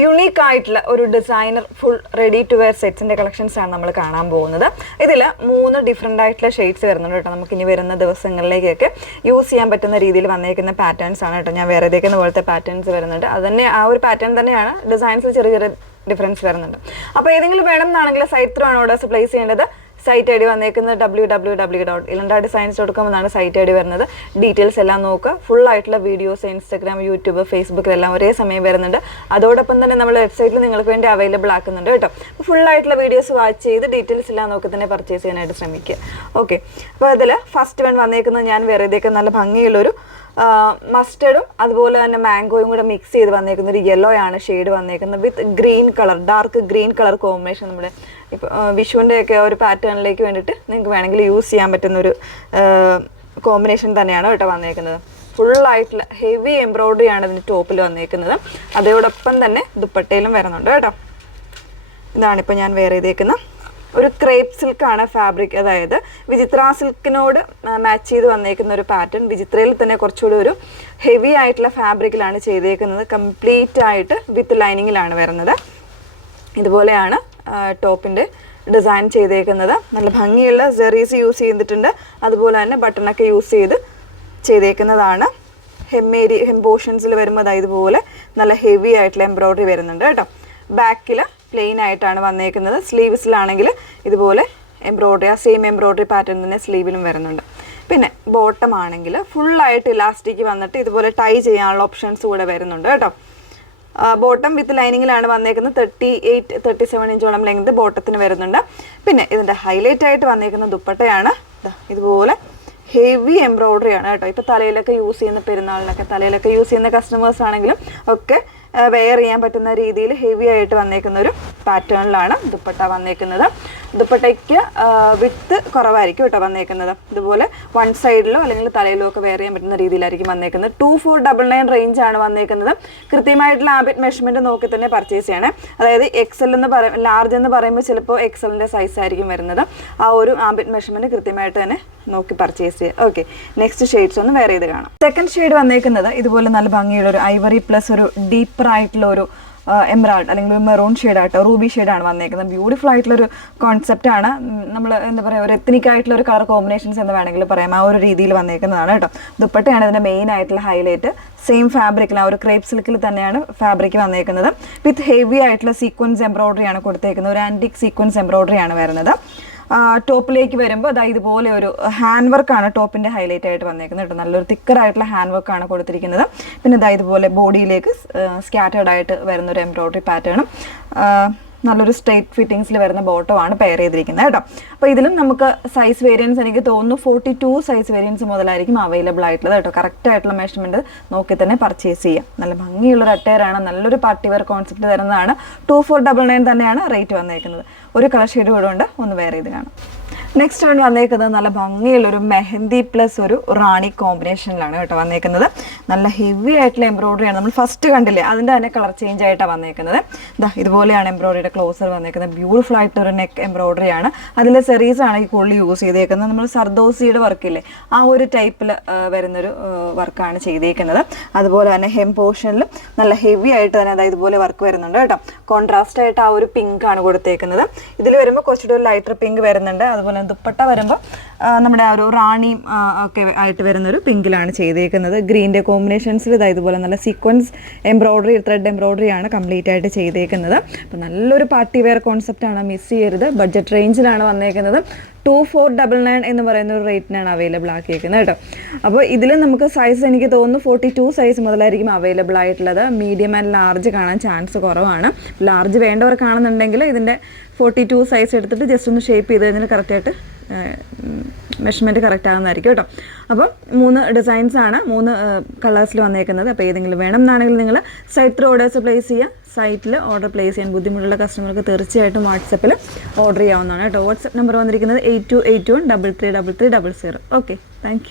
Unique ആയിട്ടുള്ള ഒരു designer full ready to wear സെറ്റ്സിന്റെ കളക്ഷൻസ് ആണ് നമ്മൾ കാണാൻ പോകുന്നത്. ഇതിൽ 3 ഡിഫറെന്റ് ആയിട്ടുള്ള ഷെയ്ഡ്സ് വരുന്നുണ്ട് കേട്ടോ. നമുക്ക് ഇനി വരുന്ന ദിവസങ്ങളിലേക്കൊക്കെ യൂസ് ചെയ്യാൻ പറ്റുന്ന രീതിയിൽ വന്നേക്കുന്ന പാറ്റേൺസ് ആണ് കേട്ടോ. ഞാൻ വേറെ ഏതൊക്കെ പോലത്തെ പാറ്റേൺസ് വരുന്നുണ്ട്. അത് തന്നെ ആ ഒരു പാറ്റേൺ തന്നെയാണ്, ഡിസൈൻസിൽ ചെറിയ ചെറിയ ഡിഫറൻസ് വരുന്നുണ്ട്. അപ്പോൾ ഏതെങ്കിലും വേണം എന്നാണെങ്കിൽ സൈറ്റ് ത്രൂ ആണ് ഓർഡേഴ്സ് പ്ലേസ് ചെയ്യേണ്ടത്. സൈറ്റ് ഐ ഡി വന്നേക്കുന്നത് www.ilandadesigns.com എന്നാണ് സൈറ്റ് ഐ ഡി വരുന്നത്. ഡീറ്റെയിൽസ് എല്ലാം നോക്കുക. ഫുൾ ആയിട്ടുള്ള വീഡിയോസ് ഇൻസ്റ്റാഗ്രാം, യൂട്യൂബ്, ഫേസ്ബുക്കിലെല്ലാം ഒരേ സമയം വരുന്നുണ്ട്. അതോടൊപ്പം തന്നെ നമ്മൾ വെബ്സൈറ്റിൽ നിങ്ങൾക്ക് വേണ്ടി അവൈലബിൾ ആക്കുന്നുണ്ട് കേട്ടോ. ഫുൾ ആയിട്ടുള്ള വീഡിയോസ് വാച്ച് ചെയ്ത് ഡീറ്റെയിൽസ് എല്ലാം നോക്കി തന്നെ പർച്ചേസ് ചെയ്യാനായിട്ട് ശ്രമിക്കുക. ഓക്കെ, അപ്പോൾ അതിൽ ഫസ്റ്റ് വൺ വന്നേക്കുന്നത് ഞാൻ വേറെ ഇതൊക്കെ നല്ല ഭംഗിയുള്ളൊരു മസ്റ്റർഡും അതുപോലെ തന്നെ മാംഗോയും കൂടെ മിക്സ് ചെയ്ത് വന്നേക്കുന്ന ഒരു യെല്ലോ ആണ് ഷെയ്ഡ് വന്നേക്കുന്നത്. വിത്ത് green colour, dark green colour combination. നമ്മുടെ ഇപ്പോൾ വിഷുവിൻ്റെ ഒക്കെ ഒരു പാറ്റേണിലേക്ക് വേണ്ടിയിട്ട് നിങ്ങൾക്ക് വേണമെങ്കിൽ യൂസ് ചെയ്യാൻ പറ്റുന്ന ഒരു കോമ്പിനേഷൻ തന്നെയാണ് കേട്ടോ വന്നേക്കുന്നത്. ഫുള്ളായിട്ടുള്ള ഹെവി എംബ്രോയ്ഡറി ആണ് ഇതിൻ്റെ ടോപ്പിൽ വന്നേക്കുന്നത്. അതോടൊപ്പം തന്നെ ദുപ്പട്ടയിലും വരുന്നുണ്ട് കേട്ടോ. ഇതാണിപ്പോൾ ഞാൻ വേറെ ചെയ്തേക്കുന്ന ഒരു ക്രേപ്പ് സിൽക്കാണ് ഫാബ്രിക്, അതായത് വിചിത്ര സിൽക്കിനോട് മാച്ച് ചെയ്ത് വന്നേക്കുന്ന ഒരു പാറ്റേൺ. വിചിത്രയിൽ തന്നെ കുറച്ചുകൂടി ഒരു ഹെവി ആയിട്ടുള്ള ഫാബ്രിക്കിലാണ് ചെയ്തേക്കുന്നത്. കംപ്ലീറ്റ് ആയിട്ട് വിത്ത് ലൈനിങ്ങിലാണ് വരുന്നത്. ഇതുപോലെയാണ് ടോപ്പിൻ്റെ ഡിസൈൻ ചെയ്തേക്കുന്നത്. നല്ല ഭംഗിയുള്ള സെറീസ് യൂസ് ചെയ്തിട്ടുണ്ട്. അതുപോലെ തന്നെ ബട്ടണൊക്കെ യൂസ് ചെയ്തേക്കുന്നതാണ്. ഹെം പോർഷൻസിൽ വരുമ്പോൾ അതായത് ഇതുപോലെ നല്ല ഹെവി ആയിട്ടുള്ള എംബ്രോയ്ഡറി വരുന്നുണ്ട് കേട്ടോ. ബാക്കിൽ പ്ലെയിൻ ആയിട്ടാണ് വന്നേക്കുന്നത്. സ്ലീവ്സിലാണെങ്കിൽ ഇതുപോലെ എംബ്രോയ്ഡറി, ആ സെയിം എംബ്രോയ്ഡറി പാറ്റേൺ തന്നെ സ്ലീവിലും വരുന്നുണ്ട്. പിന്നെ ബോട്ടം ആണെങ്കിൽ ഫുള്ളായിട്ട് ഇലാസ്റ്റിക് വന്നിട്ട് ഇതുപോലെ ടൈ ചെയ്യാനുള്ള ഓപ്ഷൻസ് കൂടെ വരുന്നുണ്ട് കേട്ടോ. ബോട്ടം വിത്ത് ലൈനിങ്ങിലാണ് വന്നേക്കുന്നത്. 38-37 ഇഞ്ചോളം ലെങ്ത് ബോട്ടത്തിന് വരുന്നുണ്ട്. പിന്നെ ഇതിൻ്റെ ഹൈലൈറ്റ് ആയിട്ട് വന്നേക്കുന്ന ദുപ്പട്ടയാണ്. ഇതുപോലെ ഹെവി എംബ്രോയ്ഡറി ആണ് കേട്ടോ. ഇപ്പോൾ തലയിലൊക്കെ യൂസ് ചെയ്യുന്ന, പെരുന്നാളിനൊക്കെ തലയിലൊക്കെ യൂസ് ചെയ്യുന്ന കസ്റ്റമേഴ്സ് ആണെങ്കിലും ഒക്കെ വെയർ ചെയ്യാൻ പറ്റുന്ന രീതിയിൽ ഹെവി ആയിട്ട് വന്നേക്കുന്ന ഒരു പാറ്റേണിലാണ് ദുപ്പട്ട വന്നേക്കുന്നത്. ദുപ്പട്ടയ്ക്ക് വിത്ത് കുറവായിരിക്കും കേട്ടോ വന്നേക്കുന്നത്. ഇതുപോലെ വൺ സൈഡിലോ അല്ലെങ്കിൽ തലയിലോ ഒക്കെ വെയർ ചെയ്യാൻ പറ്റുന്ന രീതിയിലായിരിക്കും വന്നേക്കുന്നത്. 2499 റേഞ്ചാണ് വന്നേക്കുന്നത്. കൃത്യമായിട്ടുള്ള ആംബിറ്റ് മെഷർമെൻറ്റ് നോക്കി തന്നെ പർച്ചേസ് ചെയ്യണേ. അതായത് എക്സൽ എന്ന് ലാർജ് എന്ന് പറയുമ്പോൾ ചിലപ്പോൾ എക്സലിൻ്റെ സൈസ് ആയിരിക്കും വരുന്നത്. ആ ഒരു ആംബിറ്റ് മെഷർമെൻറ്റ് കൃത്യമായിട്ട് തന്നെ നോക്കി പർച്ചേസ് ചെയ്യുക. ഓക്കെ, നെക്സ്റ്റ് ഷെയ്ഡ്സ് ഒന്ന് വേറെ ചെയ്ത് കാണാം. സെക്കൻഡ് ഷെയ്ഡ് വന്നേക്കുന്നത് ഇതുപോലെ നല്ല ഭംഗിയുള്ള ഒരു ഐവറി പ്ലസ് ഒരു ഡീപ്പർ ആയിട്ടുള്ള ഒരു എമറാൾഡ് അല്ലെങ്കിൽ ഒരു മെറൂൺ ഷെയ്ഡായിട്ടോ റൂബി ഷെയ്ഡാണ് വന്നേക്കുന്നത്. ബ്യൂട്ടിഫുൾ ആയിട്ടുള്ളൊരു കോൺസെപ്റ്റാണ്. നമ്മൾ എന്താ പറയുക, ഒരു എത്നിക് ആയിട്ടുള്ള ഒരു കളർ കോമ്പിനേഷൻസ് എന്ന് വേണമെങ്കിൽ പറയാം. ആ ഒരു രീതിയിൽ വന്നേക്കുന്നതാണ് കേട്ടോ. ദുപ്പട്ടയാണ് ഇതിൻ്റെ മെയിൻ ആയിട്ടുള്ള ഹൈലൈറ്റ്. സെയിം ഫാബ്രിക്കിൽ, ആ ഒരു ക്രേപ്പ് സിൽക്കിൽ തന്നെയാണ് ഫാബ്രിക് വന്നേക്കുന്നത്. വിത്ത് ഹെവി ആയിട്ടുള്ള സീക്വൻസ് എംബ്രോയ്ഡറി ആണ് കൊടുത്തേക്കുന്നത്. ഒരു ആൻറ്റിക് സീക്വൻസ് എംബ്രോയ്ഡറി ആണ് വരുന്നത്. ടോപ്പിലേക്ക് വരുമ്പോൾ അതായത് ഇതുപോലെ ഒരു ഹാൻഡ് വർക്കാണ് ടോപ്പിൻ്റെ ഹൈലൈറ്റ് ആയിട്ട് വന്നേക്കുന്നത് കേട്ടോ. നല്ലൊരു തിക്കറായിട്ടുള്ള ഹാൻഡ് വർക്കാണ് കൊടുത്തിരിക്കുന്നത്. പിന്നെ അതായത് ഇതുപോലെ ബോഡിയിലേക്ക് സ്കാറ്റേർഡ് ആയിട്ട് വരുന്നൊരു എംബ്രോയ്ഡറി പാറ്റേണും നല്ലൊരു സ്ട്രെയിറ്റ് ഫിറ്റിങ്സിൽ വരുന്ന ബോട്ടമാണ് പെയർ ചെയ്തിരിക്കുന്നത് കേട്ടോ. അപ്പോൾ ഇതിലും നമുക്ക് സൈസ് വേരിയൻസ് എനിക്ക് തോന്നുന്നു 42 സൈസ് വേരിയൻസ് മുതലായിരിക്കും അവൈലബിൾ ആയിട്ടുള്ളത് കേട്ടോ. കറക്റ്റ് ആയിട്ടുള്ള മെഷർമെൻറ്റ് നോക്കി തന്നെ പർച്ചേസ് ചെയ്യാം. നല്ല ഭംഗിയുള്ളൊരു അട്ടയറാണ്. നല്ലൊരു പാർട്ടി വെയർ കോൺസെപ്റ്റ് തരുന്നതാണ്. 2499 തന്നെയാണ് റേറ്റ് വന്നേക്കുന്നത്. ഒരു കളർ ഷെയ്ഡ് കൂടെ ഉണ്ട്, ഒന്ന് വേറെ ഇത് കാണാം. നെക്സ്റ്റ് ആണ് വന്നേക്കുന്നത് നല്ല ഭംഗിയുള്ളൊരു മെഹന്തി പ്ലസ് ഒരു റാണി കോമ്പിനേഷനിലാണ് കേട്ടോ വന്നേക്കുന്നത്. നല്ല ഹെവി ആയിട്ടുള്ള എംബ്രോയ്ഡറി ആണ്. നമ്മൾ ഫസ്റ്റ് കണ്ടില്ലേ, അതിൻ്റെ തന്നെ കളർ ചേഞ്ച് ആയിട്ടാണ് വന്നേക്കുന്നത്. ഇതുപോലെയാണ് എംബ്രോയ്ഡറിയുടെ ക്ലോസർ വന്നേക്കുന്നത്. ബ്യൂട്ടിഫുൾ ആയിട്ടൊരു നെക്ക് എംബ്രോയ്ഡറി ആണ്. അതിൽ സെറീസ് ആണ് ഈ കൂടുതൽ യൂസ് ചെയ്തേക്കുന്നത്. നമ്മൾ സർദോസിയുടെ വർക്കില്ലേ, ആ ഒരു ടൈപ്പിൽ വരുന്നൊരു വർക്കാണ് ചെയ്തേക്കുന്നത്. അതുപോലെ തന്നെ ഹെം പോർഷനിലും നല്ല ഹെവി ആയിട്ട് തന്നെ അതായത് ഇതുപോലെ വർക്ക് വരുന്നുണ്ട് കേട്ടോ. കോൺട്രാസ്റ്റ് ആയിട്ട് ആ ഒരു പിങ്ക് ആണ് കൊടുത്തേക്കുന്നത്. ഇതിൽ വരുമ്പോൾ കുറച്ചുകൂടി ഒരു ലൈറ്റർ പിങ്ക് വരുന്നുണ്ട്. അതുപോലെ ദുപ്പട്ട വരുമ്പോൾ നമ്മുടെ ആ ഒരു റാണിയും ഒക്കെ ആയിട്ട് വരുന്നൊരു പിങ്കിലാണ് ചെയ്തേക്കുന്നത്. ഗ്രീൻ്റെ കോമ്പിനേഷൻസിൽ ഇതുപോലെ നല്ല സീക്വൻസ് എംബ്രോയ്ഡറി, ത്രെഡ് എംബ്രോയ്ഡറി ആണ് കംപ്ലീറ്റ് ആയിട്ട് ചെയ്തേക്കുന്നത്. അപ്പോൾ നല്ലൊരു പാർട്ടി വെയർ കോൺസെപ്റ്റാണ്, മിസ് ചെയ്യരുത്. ബഡ്ജറ്റ് റേഞ്ചിലാണ് വന്നേക്കുന്നത്. 2499 എന്ന് പറയുന്ന ഒരു റേറ്റിനാണ് അവൈലബിൾ ആക്കിയേക്കുന്നത് കേട്ടോ. അപ്പോൾ ഇതിൽ നമുക്ക് സൈസ് എനിക്ക് തോന്നുന്നു 42 സൈസ് മുതലായിരിക്കും അവൈലബിൾ ആയിട്ടുള്ളത്. മീഡിയം ആൻഡ് ലാർജ് കാണാൻ ചാൻസ് കുറവാണ്. ലാർജ് വേണ്ടവർക്കാണെന്നുണ്ടെങ്കിൽ ഇതിൻ്റെ 42 സൈസ് എടുത്തിട്ട് ജസ്റ്റ് ഒന്ന് ഷേപ്പ് ചെയ്ത് കഴിഞ്ഞാൽ കറക്റ്റായിട്ട് മെഷർമെൻറ്റ് കറക്റ്റ് ആകുന്നതായിരിക്കും കേട്ടോ. അപ്പോൾ 3 ഡിസൈൻസാണ് 3 കളേഴ്സിൽ വന്നേക്കുന്നത്. അപ്പോൾ ഏതെങ്കിലും വേണം എന്നാണെങ്കിൽ നിങ്ങൾ സൈറ്റ് ത്രൂ ഓർഡേഴ്സ് പ്ലേസ് ചെയ്യുക. സൈറ്റിൽ ഓർഡർ പ്ലേസ് ചെയ്യാൻ ബുദ്ധിമുട്ടുള്ള കസ്റ്റമർക്ക് തീർച്ചയായിട്ടും വാട്സപ്പിൽ ഓർഡർ ചെയ്യാവുന്നതാണ് കേട്ടോ. വാട്സപ്പ് നമ്പർ വന്നിരിക്കുന്നത് 8281333300. Okay, thank you.